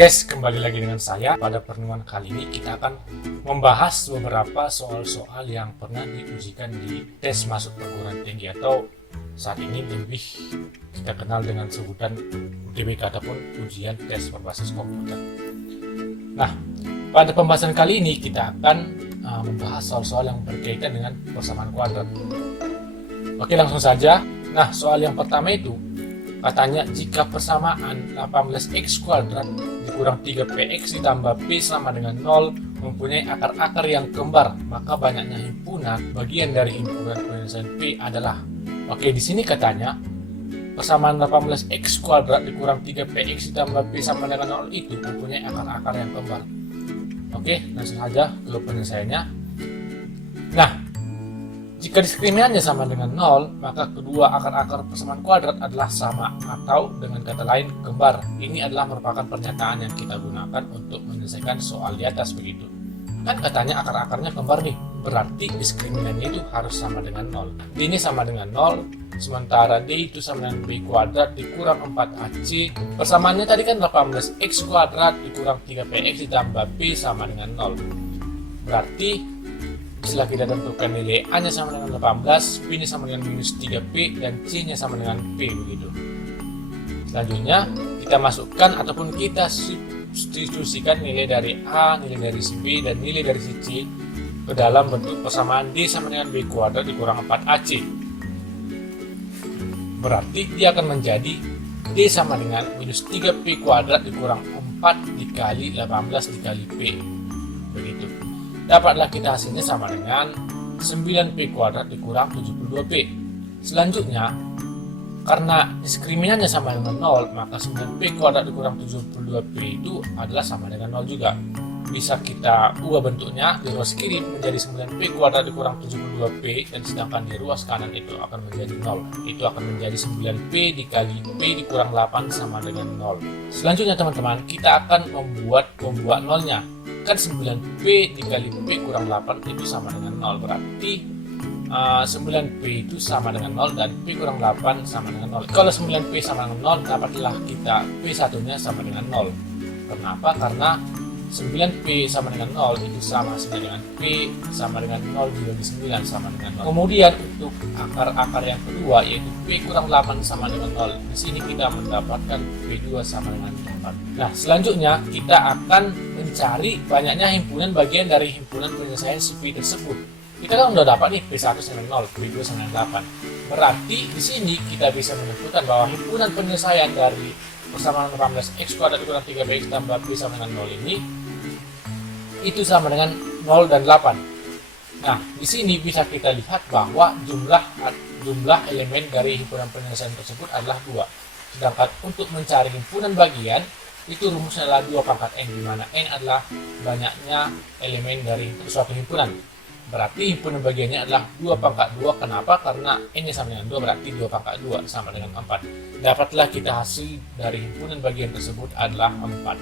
guys, kembali lagi dengan saya. Pada pertemuan kali ini kita akan membahas beberapa soal-soal yang pernah diujikan di tes masuk perguruan tinggi atau saat ini lebih kita kenal dengan sebutan UTBK ataupun ujian tes berbasis komputer. Nah, pada pembahasan kali ini kita akan membahas soal-soal yang berkaitan dengan persamaan kuadrat. Oke, langsung saja. Nah, soal yang pertama itu katanya jika persamaan 18x kuadrat dikurang 3px ditambah p sama dengan 0 mempunyai akar-akar yang kembar, maka banyaknya himpunan bagian dari himpunan penyelesaian p adalah. Oke, di sini katanya persamaan 18x kuadrat dikurang 3px ditambah p sama dengan 0 itu mempunyai akar-akar yang kembar. Oke, langsung saja ke penyelesaiannya. Nah, jika diskriminannya sama dengan 0, maka kedua akar-akar persamaan kuadrat adalah sama atau dengan kata lain kembar. Ini adalah merupakan pernyataan yang kita gunakan untuk menyelesaikan soal di atas begitu. Kan katanya akar-akarnya kembar nih, berarti diskriminannya itu harus sama dengan 0. D ini sama dengan 0, sementara D itu sama dengan B kuadrat dikurang 4AC. Persamaannya tadi kan 18x kuadrat dikurang 3px ditambah P sama dengan 0. Berarti setelah kita tentukan nilai A nya sama dengan 18, B nya sama dengan minus 3P, dan C nya sama dengan P begitu. Selanjutnya kita masukkan ataupun kita substitusikan nilai dari A, nilai dari si B, dan nilai dari si C ke dalam bentuk persamaan D sama dengan B kuadrat dikurang 4AC. Berarti dia akan menjadi D sama dengan minus 3P kuadrat dikurang 4 dikali 18 dikali P begitu. Dapatlah kita hasilnya sama dengan 9p kuadrat dikurang 72p. Selanjutnya, karena diskriminannya sama dengan 0, maka 9p kuadrat dikurang 72p itu adalah sama dengan 0 juga. Bisa kita ubah bentuknya di ruas kiri menjadi 9p kuadrat dikurang 72p, dan sedangkan di ruas kanan itu akan menjadi 0. Itu akan menjadi 9p dikali p dikurang 8 sama dengan 0. Selanjutnya teman-teman, kita akan membuat nolnya. Kan 9p dikali p kurang 8 itu sama dengan 0, berarti 9p itu sama dengan 0 dan p kurang 8 sama dengan 0. Kalau 9p sama dengan 0, dapatlah kita p satunya sama dengan 0. Kenapa? Karena 9p sama dengan 0 itu sama dengan p sama dengan 0 dibagi 9 sama dengan 0. Kemudian untuk akar-akar yang kedua yaitu p kurang 8 sama dengan 0. Di sini kita mendapatkan p2 sama dengan 4. Nah, selanjutnya kita akan mencari banyaknya himpunan bagian dari himpunan penyelesaian si p tersebut. Kita kan udah dapat nih p1 sama dengan 0, p2 sama dengan 8. Berarti di sini kita bisa menentukan bahwa himpunan penyelesaian dari persamaan 18x kuadrat dikurang 3px tambah p sama dengan 0 ini itu sama dengan 0 dan 8. Nah, di sini bisa kita lihat bahwa jumlah elemen dari himpunan penyelesaian tersebut adalah 2. Sedangkan untuk mencari himpunan bagian itu rumusnya adalah 2 pangkat n, di mana n adalah banyaknya elemen dari suatu himpunan. Berarti himpunan bagiannya adalah 2 pangkat 2. Kenapa? Karena n nya sama dengan 2, berarti 2 pangkat 2 sama dengan 4. Dapatlah kita hasil dari himpunan bagian tersebut adalah 4.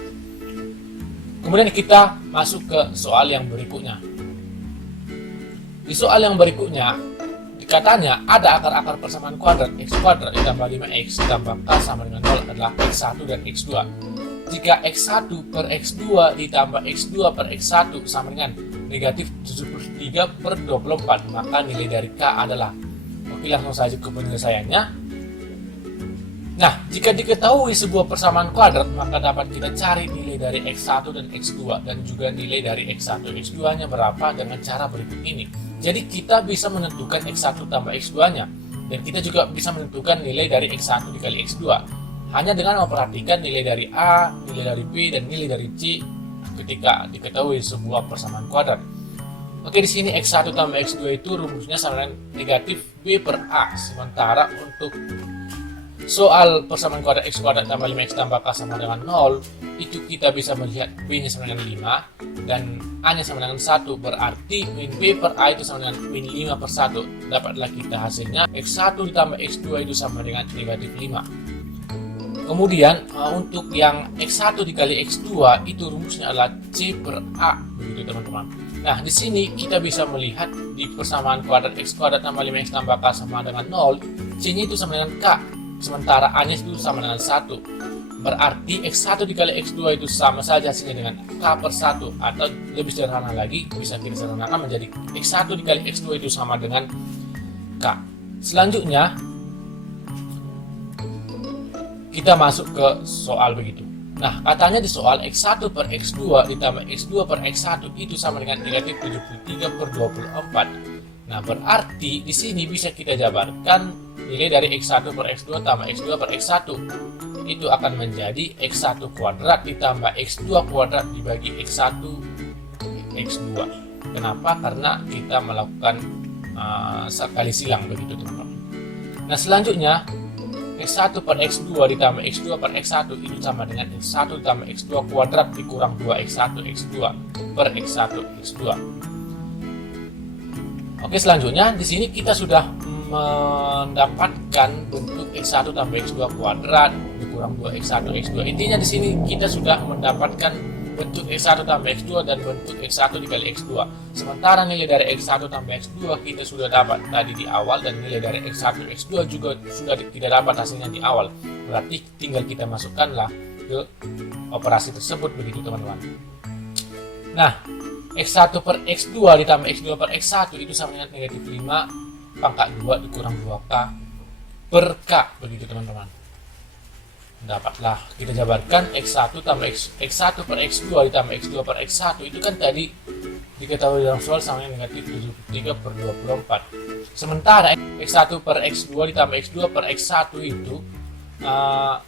Kemudian kita masuk ke soal yang berikutnya. Di soal yang berikutnya, katanya ada akar-akar persamaan kuadrat x kuadrat ditambah 5x ditambah k sama dengan 0 adalah x1 dan x2. Jika x1 per x2 ditambah x2 per x1 sama dengan negatif 73 per 24, maka nilai dari k adalah. Oke, langsung saja ke penyelesaiannya. Nah, jika diketahui sebuah persamaan kuadrat, maka dapat kita cari nilai dari x1 dan x2 dan juga nilai dari x1 x2 nya berapa dengan cara berikut ini. Jadi kita bisa menentukan x1 tambah x2-nya, dan kita juga bisa menentukan nilai dari x1 dikali x2 hanya dengan memperhatikan nilai dari A, nilai dari B, dan nilai dari C ketika diketahui sebuah persamaan kuadrat. Oke, di sini x1 tambah x2 itu rumusnya sama dengan negatif B per A. Sementara untuk soal persamaan kuadrat x kuadrat tambah 5x tambah k sama dengan 0, itu kita bisa melihat b nya sama dengan 5 dan a nya sama dengan 1, berarti min b per a itu sama dengan min 5 per 1. Dapatlah kita hasilnya x1 ditambah x2 itu sama dengan negatif 5. Kemudian untuk yang x1 dikali x2 itu rumusnya adalah c per a, begitu teman-teman. Nah, di sini kita bisa melihat di persamaan kuadrat x kuadrat tambah 5x tambah k sama dengan 0, c nya itu sama dengan k. Sementara A nya itu sama dengan 1. Berarti X1 dikali X2 itu sama saja hasilnya dengan K per 1, atau lebih sederhana lagi bisa kita sederhanakan menjadi X1 dikali X2 itu sama dengan K. Selanjutnya kita masuk ke soal begitu. Nah, katanya di soal X1 per X2 ditambah X2 per X1 itu sama dengan negatif 73 per 24. Nah, berarti di sini bisa kita jabarkan nilai dari X1 per X2 tambah X2 per X1. Itu akan menjadi X1 kuadrat ditambah X2 kuadrat dibagi X1 X2. Kenapa? Karena kita melakukan sekali silang begitu teman-teman. Nah, selanjutnya X1 per X2 ditambah X2 per X1 itu sama dengan X1 ditambah X2 kuadrat dikurang 2X1 X2 per X1 X2. Oke, selanjutnya di sini kita sudah mendapatkan bentuk X1 tambah X2 kuadrat dikurang 2X1 X2. Intinya di sini kita sudah mendapatkan bentuk X1 tambah X2 dan bentuk X1 dikali X2. Sementara nilai dari X1 tambah X2 kita sudah dapat tadi di awal, dan nilai dari X1 X2 juga sudah kita dapat hasilnya di awal. Berarti tinggal kita masukkanlah ke operasi tersebut begitu teman-teman. Nah, X1 per X2 ditambah X2 per X1 itu sama dengan negatif 5 pangkat 2 dikurang 2K per K begitu teman-teman. Dapatlah kita jabarkan X1 tambah X1 per X2 ditambah X2 per X1 itu kan tadi diketahui dalam soal sama dengan negatif 73 per 24. Sementara X1 per X2 ditambah X2 per X1 itu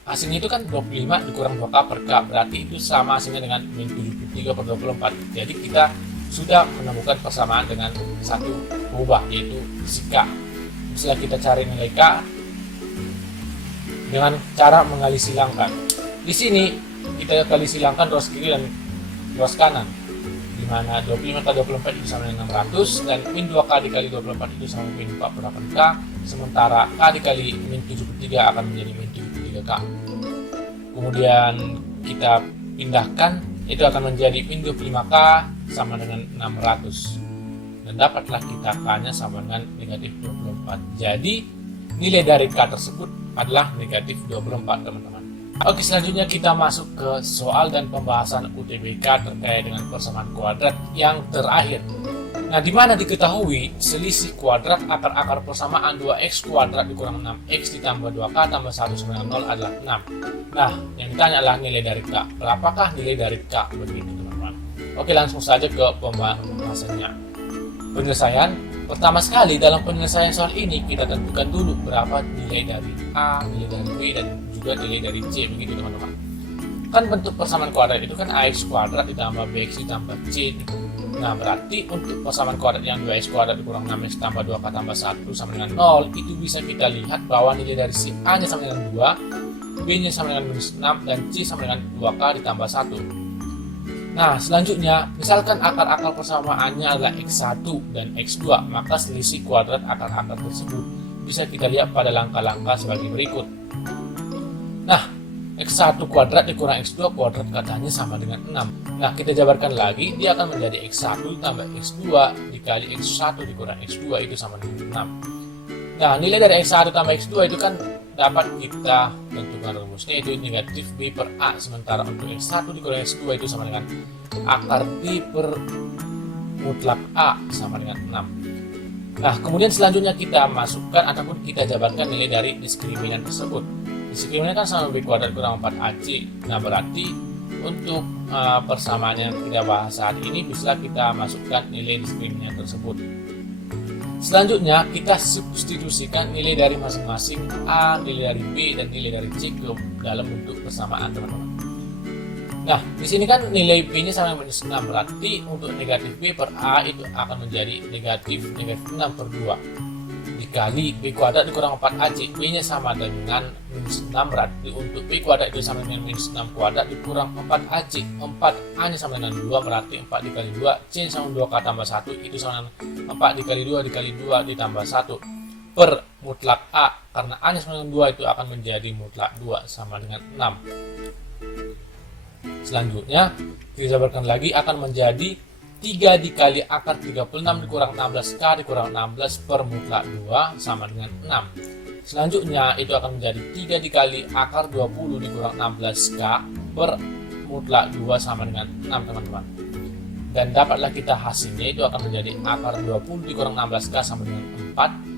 hasilnya itu kan 25 dikurang 2K per K, berarti itu sama hasilnya dengan min 73 per 24. Jadi kita sudah menemukan persamaan dengan satu berubah, yaitu si K. Setelah kita cari nilai K dengan cara mengali silangkan. Di sini kita kali silangkan ruas kiri dan ruas kanan, di mana 25 kali 24 itu sama dengan 600, dan min 2K dikali 24 itu sama min 48K, sementara K dikali min 73 akan menjadi min 73K. Kemudian kita pindahkan, itu akan menjadi min 25K sama dengan 600, dan dapatlah kita K-nya sama dengan negatif 24. Jadi nilai dari K tersebut adalah negatif 24 teman-teman. Oke, selanjutnya kita masuk ke soal dan pembahasan UTBK terkait dengan persamaan kuadrat yang terakhir. Nah, di mana diketahui selisih kuadrat akar-akar persamaan 2x kuadrat dikurang 6x ditambah 2k tambah 1 sama dengan 0 adalah 6. Nah, yang ditanya adalah nilai dari K. Berapakah nilai dari K? Begitu teman-teman. Oke, langsung saja ke pembahasannya. Penyelesaian. Pertama sekali dalam penyelesaian soal ini kita tentukan dulu berapa nilai dari A, nilai dari B, dan juga nilai dari C begitu teman-teman. Kan bentuk persamaan kuadrat itu kan AX kuadrat ditambah BX ditambah C. Nah, berarti untuk persamaan kuadrat yang 2x kuadrat dikurang 6x tambah 2k tambah 1 sama dengan 0, itu bisa kita lihat bahwa nilai dari si A nya sama dengan 2, B nya sama dengan minus 6, dan C sama dengan 2k ditambah 1. Nah, selanjutnya, misalkan akar-akar persamaannya adalah X1 dan X2, maka selisih kuadrat akar-akar tersebut bisa kita lihat pada langkah-langkah sebagai berikut. Nah, X1 kuadrat dikurang X2 kuadrat katanya sama dengan 6. Nah, kita jabarkan lagi, dia akan menjadi X1 ditambah X2 dikali X1 dikurang X2 itu sama dengan 6. Nah, nilai dari X1 tambah X2 itu kan dapat kita tentukan rumusnya, itu negatif B per A, sementara untuk X1 dikurang X2 itu sama dengan akar B per mutlak A sama dengan 6. Nah, kemudian selanjutnya kita masukkan ataupun kita jabarkan nilai dari diskriminan tersebut. Diskriminan kan sama B kuadrat kurang 4AC. Nah, berarti untuk persamaan yang kita bahas saat ini bisa kita masukkan nilai diskriminan tersebut. Selanjutnya kita substitusikan nilai dari masing-masing A, nilai dari B, dan nilai dari C ke dalam bentuk persamaan teman-teman. Nah, di sini kan nilai B-nya sama dengan minus 6, berarti untuk negatif B per A itu akan menjadi negatif 6 per 2 dikali B kuadrat dikurang 4AC. B-nya sama dengan minus 6, berarti untuk B kuadrat itu sama dengan minus 6 kuadrat dikurang 4AC. 4A-nya sama dengan 2, berarti 4 dikali 2, C sama 2K tambah 1, itu sama dengan 4 dikali 2 dikali 2 ditambah 1 per mutlak A, karena A-nya sama dengan 2 itu akan menjadi mutlak 2 sama dengan 6. Selanjutnya kita jabarkan lagi akan menjadi 3 dikali akar 36 dikurang 16K dikurang 16 per mutlak 2 sama dengan 6. Selanjutnya itu akan menjadi 3 dikali akar 20 dikurang 16K per mutlak 2 sama dengan 6 teman-teman. Dan dapatlah kita hasilnya itu akan menjadi akar 20 dikurang 16K sama dengan 4.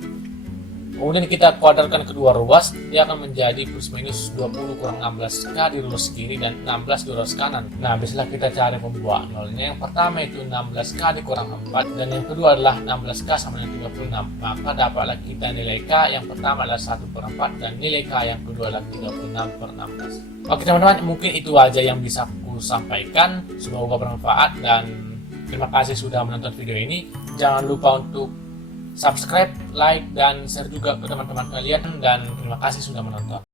Kemudian kita kuadratkan kedua ruas, dia akan menjadi plus minus 20 kurang 16K di ruas kiri dan 16 di ruas kanan. Nah, bisalah kita cari pembuat nolnya. Yang pertama itu 16K dikurang 4 dan yang kedua adalah 16K sama dengan 36. Maka dapatlah kita nilai K yang pertama adalah 1/4 dan nilai K yang kedua adalah 36/16. Oke teman-teman, mungkin itu aja yang bisa aku sampaikan. Semoga bermanfaat dan terima kasih sudah menonton video ini. Jangan lupa untuk subscribe, like, dan share juga ke teman-teman kalian, dan terima kasih sudah menonton.